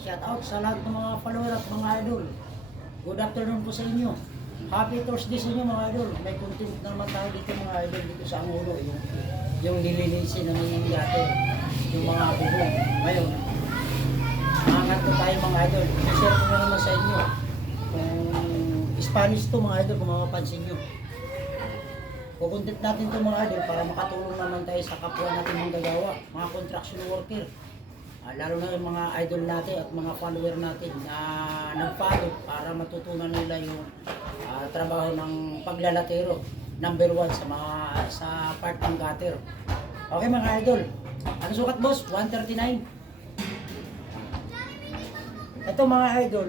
shout out sa lahat ng mga follower at mga idol. Good afternoon po sa inyo. Happy Thursday sa inyo mga idol. May content naman tayo dito mga idol dito sa Angulo. Yung, yung nilinisin ng yate. Yung mga bubong. Ngayon, Mangat ko tayo mga idol. I-share ko na naman sa inyo. Kung Spanish to mga idol, kung mapapansin nyo. Kukontent natin to mga idol para makatulong naman tayo sa kapwa natin mga gagawa, mga construction worker. Ah, lalo na yung mga idol natin at mga follower natin na nag-follow para matutunan nila yung ah, trabaho ng paglalatero. Number one sa mga sa part ng gutter. Okay mga idol. Ano sukat boss? 139. Ito mga idol,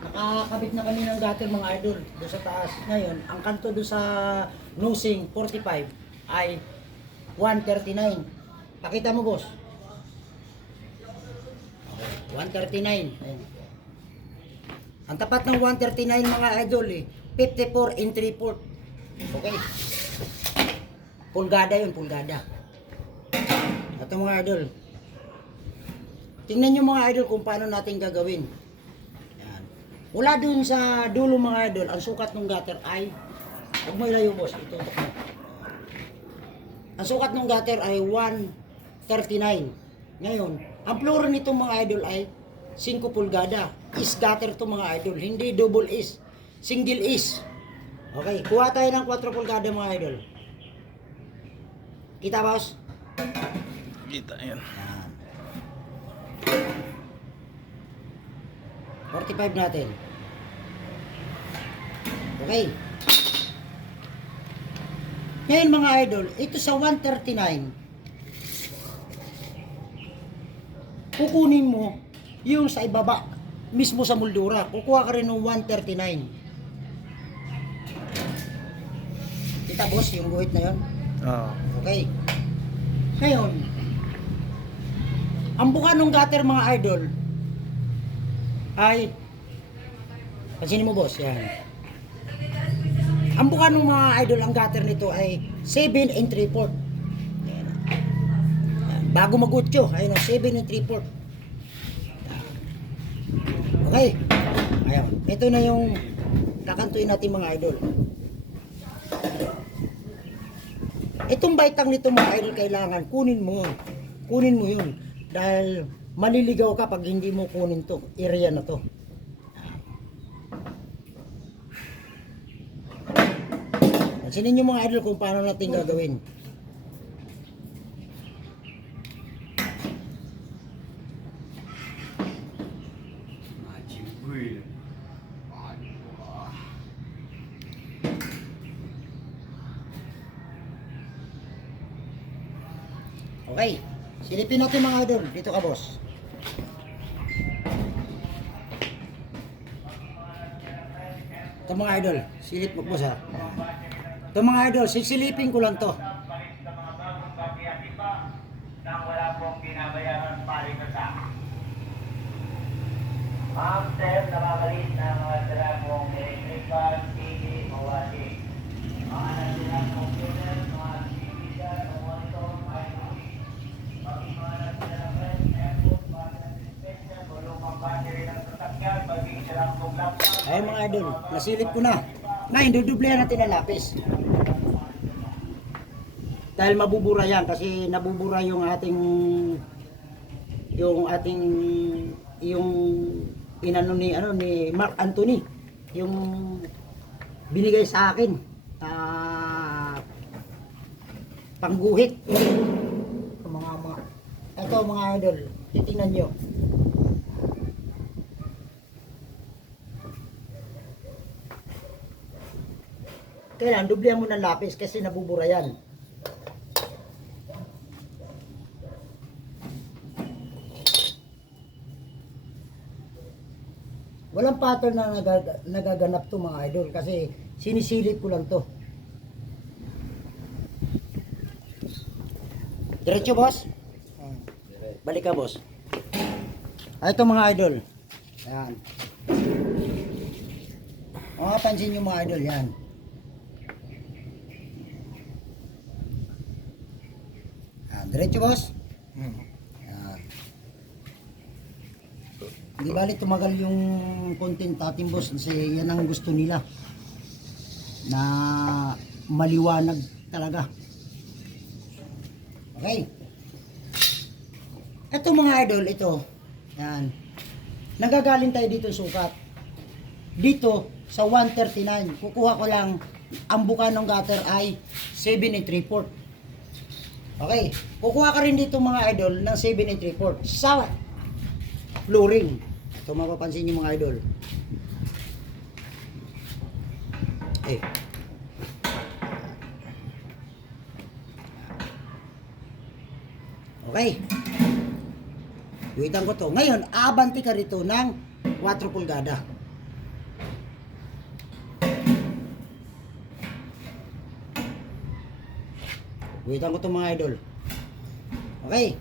nakakabit na kami ng gutter mga idol doon sa taas. Ngayon, ang kanto doon sa nosing 45 ay 139. Pakita mo boss. 139. Ayan. Ang tapat ng 139 mga idol eh, 54 in 3 port. Okay. Pulgada yun, pulgada. Ito mga idol, Tingnan nyo mga idol kung paano natin gagawin. Yan. Wala dun sa dulo mga idol, ang sukat ng gutter ay, huwag mo ilayo boss, itutok mo. Ang sukat ng gutter ay 139. Ngayon, ang plural nito mga idol ay 5 pulgada. Is gutter to mga idol, hindi double is. Single is. Okay, kuha tayo ng 4 pulgada mga idol. Kita boss? Kita yan. 45 natin. Okay. Ngayon mga idol, ito sa 139, kukunin mo yung sa ibaba mismo sa muldura. Kukuha ka rin ng 139. Kita boss, yung guhit na yun? Oo. Okay. Ngayon, ang buka ng gutter mga idol ay pansinin mo boss, yan. Ang buka ng mga idol ang gutter nito ay 7 and 3 4 Bago magutyo, ayun o, 7 and 3 port. Okay. Ayun. Ito na yung kakantuin natin mga idol. Itong baitang nito mga idol kailangan kunin mo. Kunin mo yun. Dahil maliligaw ka pag hindi mo kunin to area na to. Pansinin nyo mga idol kung paano natin gagawin. Okay. Silipin natin mga idol. Dito ka boss. Ito mga idol. Silip mo boss ha. Ito mga idol. Sisilipin ko lang to. Ayun mga idol. Nasilip ko na. Ngayon, dudublehan natin ang lapis. Dahil mabubura yan kasi nabubura yung ating yung ating yung inano ni ano ni Mark Anthony yung binigay sa akin ah pangguhit mga mga ito mga idol titingnan nyo kailangan dublehan mo ng lapis kasi nabubura yan Walang pattern na nagag- nagaganap to mga idol kasi sinisilip ko lang to. Diretso boss? Balik ka boss. Ah, ito mga idol. Yan. Mga pansin nyo mga idol yan. Yan. Diretso boss? Yan. Di bali tumagal yung content ating boss kasi yan ang gusto nila. Na maliwanag talaga. Okay. Ito mga idol, ito. Yan. Nagagaling tayo dito sukat. Dito sa 139, kukuha ko lang ang buka ng gutter ay 7 and 3 4 Okay. Kukuha ka rin dito mga idol ng 7 and 3 4 sa flooring. Ito mapapansin niyo mga idol. Eh. Okay. Waitan ko to. Ngayon, abanti ka rito ng 4 pulgada. Waitan ko to mga idol. Okay.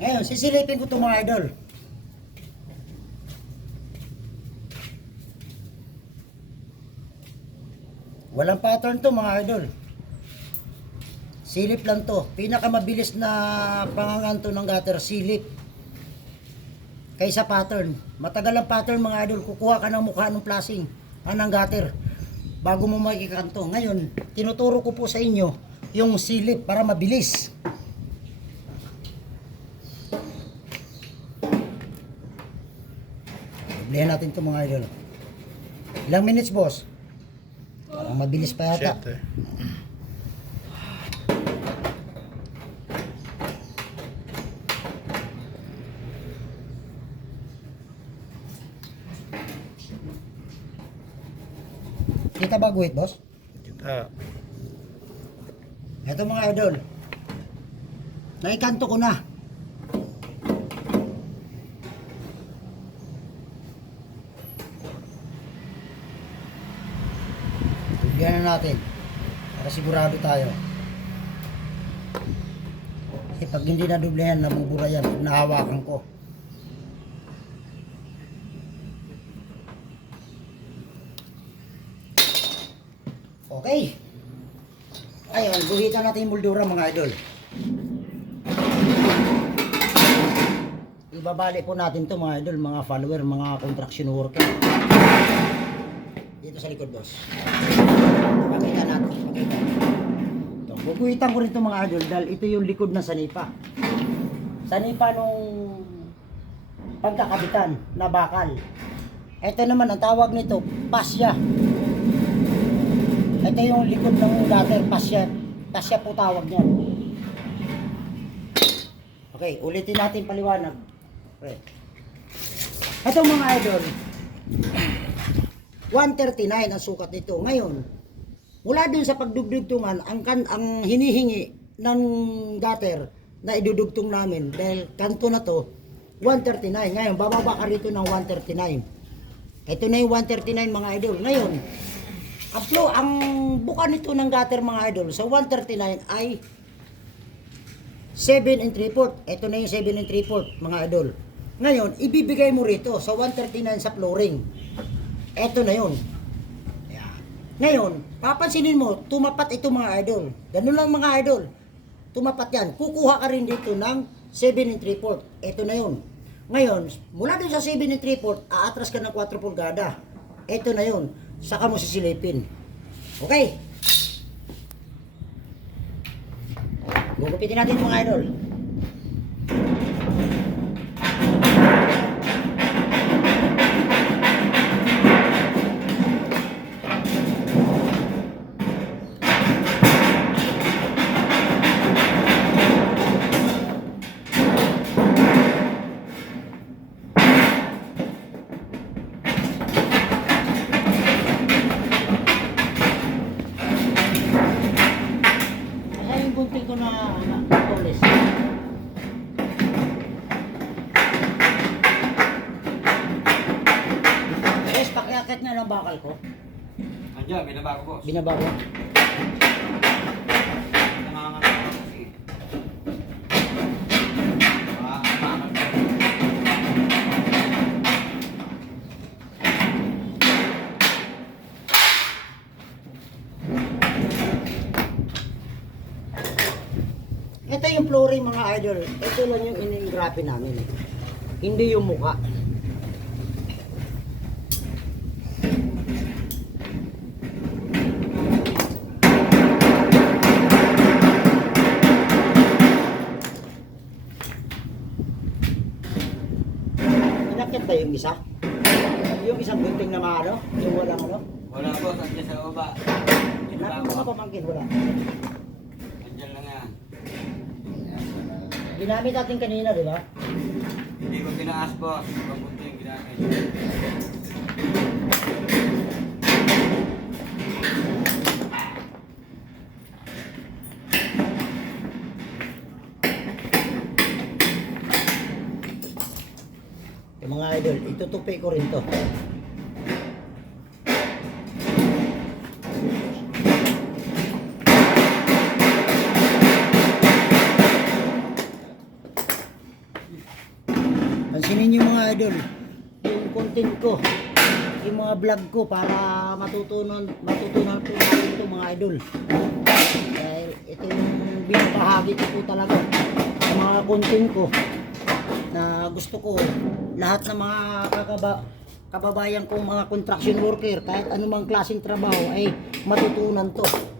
Ngayon, sisilipin ko to mga idol. Walang pattern to mga idol. Silip lang to. Pinakamabilis na panganganto ng gutter, silip. Kaysa pattern. Matagal ang pattern mga idol. Kukuha ka ng mukha ng plasing. Anang gutter. Bago mo makikanto. Ngayon, tinuturo ko po sa inyo yung silip para mabilis. Oblihan natin to mga idol. Ilang minutes boss? Parang mabilis pa yata. Shit Kita ba guhit boss? Kita. Ito mga idol. Naikanto ko na. Tugyan na natin. Para sigurado tayo. Kasi pag hindi na dublehan, namubura yan. Nahawakan ko. Okay. Ayun, guhitan natin yung moldura mga idol. Ibabali po natin to mga idol, mga follower, mga construction worker. Dito sa likod, boss. Pakita natin, pakita. Ito, guguhitan ko rin to mga idol dahil ito yung likod ng sanipa. Sanipa nung pagkakabitan na bakal. Ito naman, ang tawag nito, pasya. Ito yung likod ng gutter, pasya. Pasya po tawag niyan. Okay, ulitin natin paliwanag. Okay. Ito mga idol, 139 ang sukat nito. Ngayon, mula dun sa pagdugtungan, ang, kan, ang hinihingi ng gutter na idudugtong namin, dahil kanto na to, 139. Ngayon, bababa ka rito ng 139. Ito na yung 139 mga idol. Ngayon, ang ang buka nito ng gutter mga idol sa 139 ay 7 and 3 fourth. Ito na yung 7 and 3 fourth mga idol. Ngayon, ibibigay mo rito sa 139 sa flooring. Ito na yun. Ayan. Ngayon, papansinin mo, tumapat ito mga idol. Ganun lang mga idol. Tumapat yan. Kukuha ka rin dito ng 7 and 3 fourth. Ito na yun. Ngayon, mula dun sa 7 and 3 fourth, aatras ka ng 4 pulgada. Ito na yun. Saka mo sisilipin. Okay? Gugupitin natin mga idol. binaba ko. Ito yung flooring mga idol. Ito lang yung in-engrape namin. Hindi yung muka. Ginamit natin kanina, di ba? Hindi ko tinaas po. Ibang punto yung ginamit. Yung mga idol, itutupi ko rin to. Content ko, yung mga vlog ko para matutunan matutunan po natin ito mga idol. Dahil ito yung binabahagi ko po talaga sa mga content ko na gusto ko lahat ng mga kakaba, kababayan kong mga construction worker kahit anumang klaseng trabaho ay matutunan to.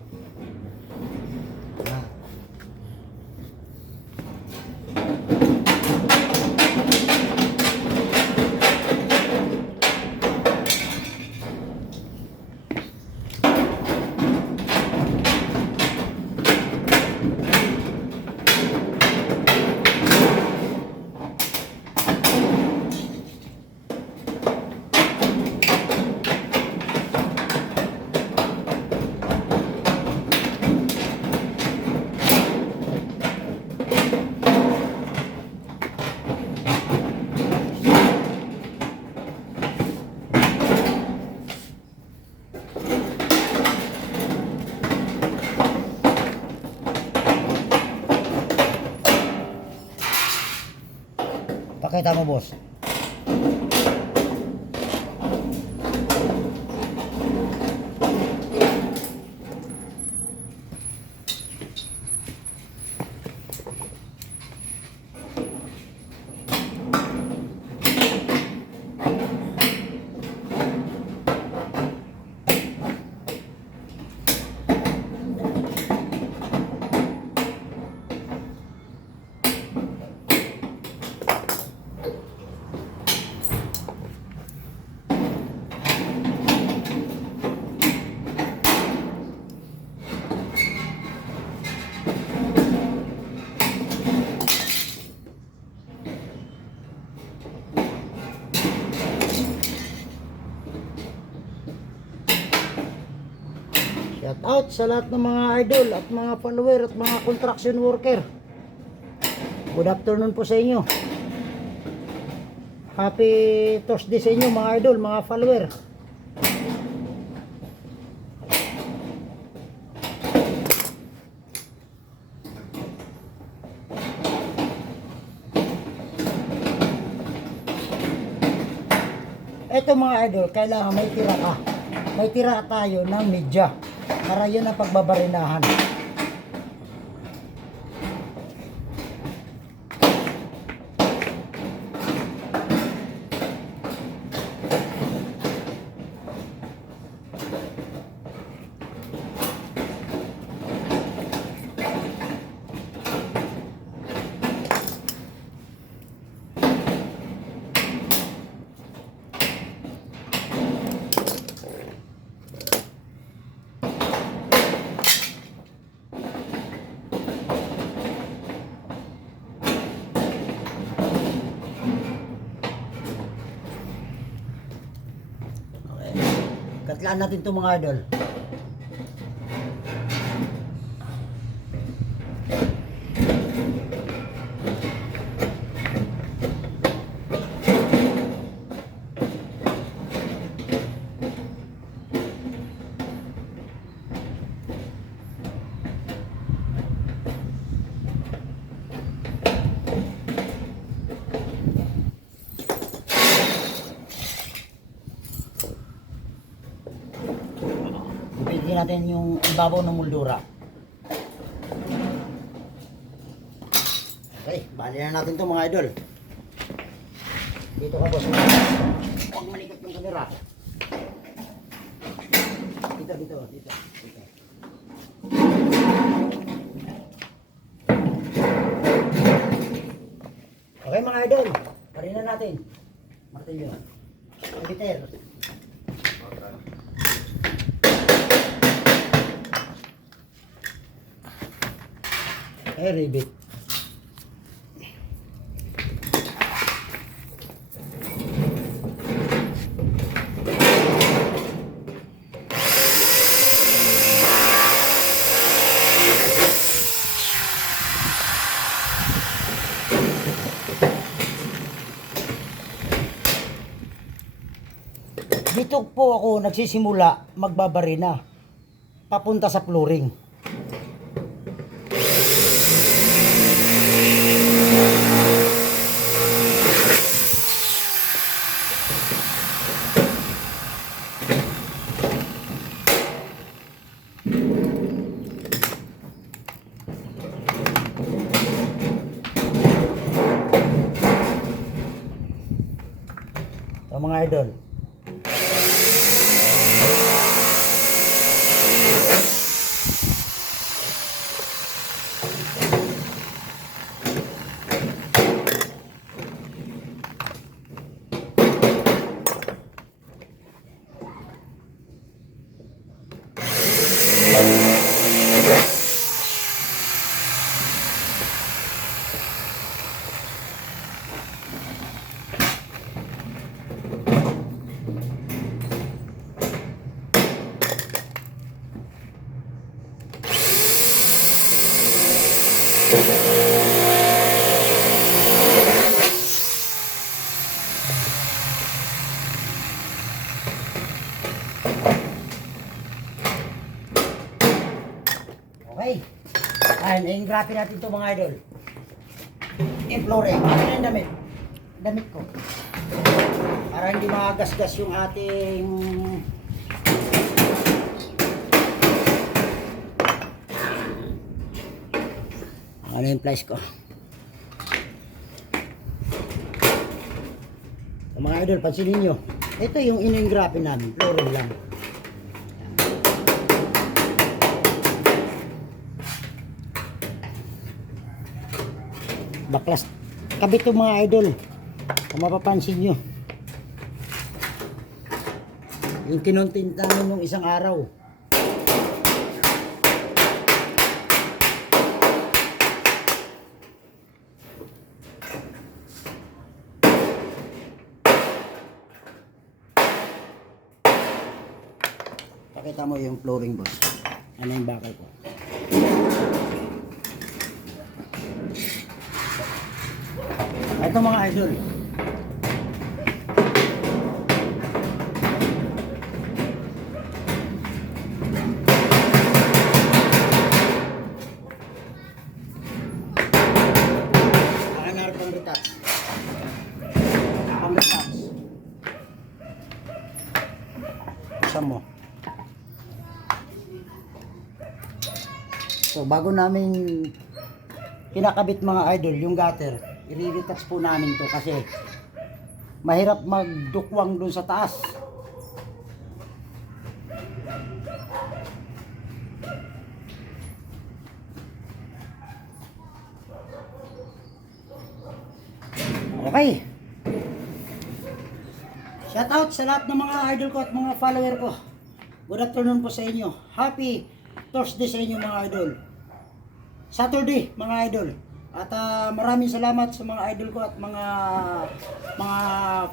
Pakita mo boss. Shout out sa lahat ng mga idol at mga follower at mga construction worker. Good afternoon po sa inyo. Happy Thursday sa inyo mga idol, mga follower. Ito mga idol, kailangan may tira ka. May tira tayo ng media. Para yun ang pagbabarinahan. Okay. Katlaan natin itong mga idol. Bigyan natin yung ibabaw ng muldura. Okay, bali na natin to mga idol. Dito ka boss. Huwag malikot yung kamera. Dito, dito, dito. Okay mga idol, bali na natin. Martilyo. Peter. Eh, ribbit. Dito po ako nagsisimula magbabarina papunta sa flooring. So Okay. I-engrape natin to mga idol. I-flooring. Ano yung damit? Damit ko. Para hindi magasgas yung ating... Ano yung place ko? So, mga idol, pansinin nyo. Ito yung in-engrape namin. Flooring lang. Baklas. Kabit yung mga idol kung mapapansin nyo. Yung kinontent namin nung isang araw. Pakita mo yung flooring boss. Ano yung bakal ko Ito mga idol. Mo. So bago namin kinakabit mga idol yung gutter i-retouch po namin to kasi mahirap magdukwang dun sa taas. Okay. Shout out sa lahat ng mga idol ko at mga follower ko. Good afternoon po sa inyo. Happy Thursday sa inyo mga idol. Saturday, mga idol. At ah, maraming salamat sa mga idol ko at mga mga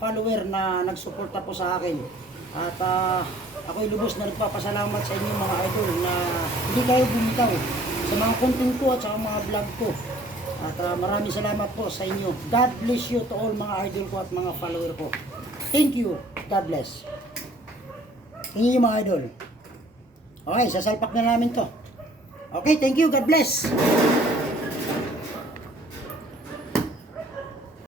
follower na nagsuporta po sa akin. At ah, ako'y lubos na nagpapasalamat sa inyo mga idol na hindi kayo bumitaw sa mga content ko at sa mga vlog ko. At ah, maraming salamat po sa inyo. God bless you to all mga idol ko at mga follower ko. Thank you. God bless. Tingin mga idol. Okay, sasalpak na namin to. Okay, thank you. God bless.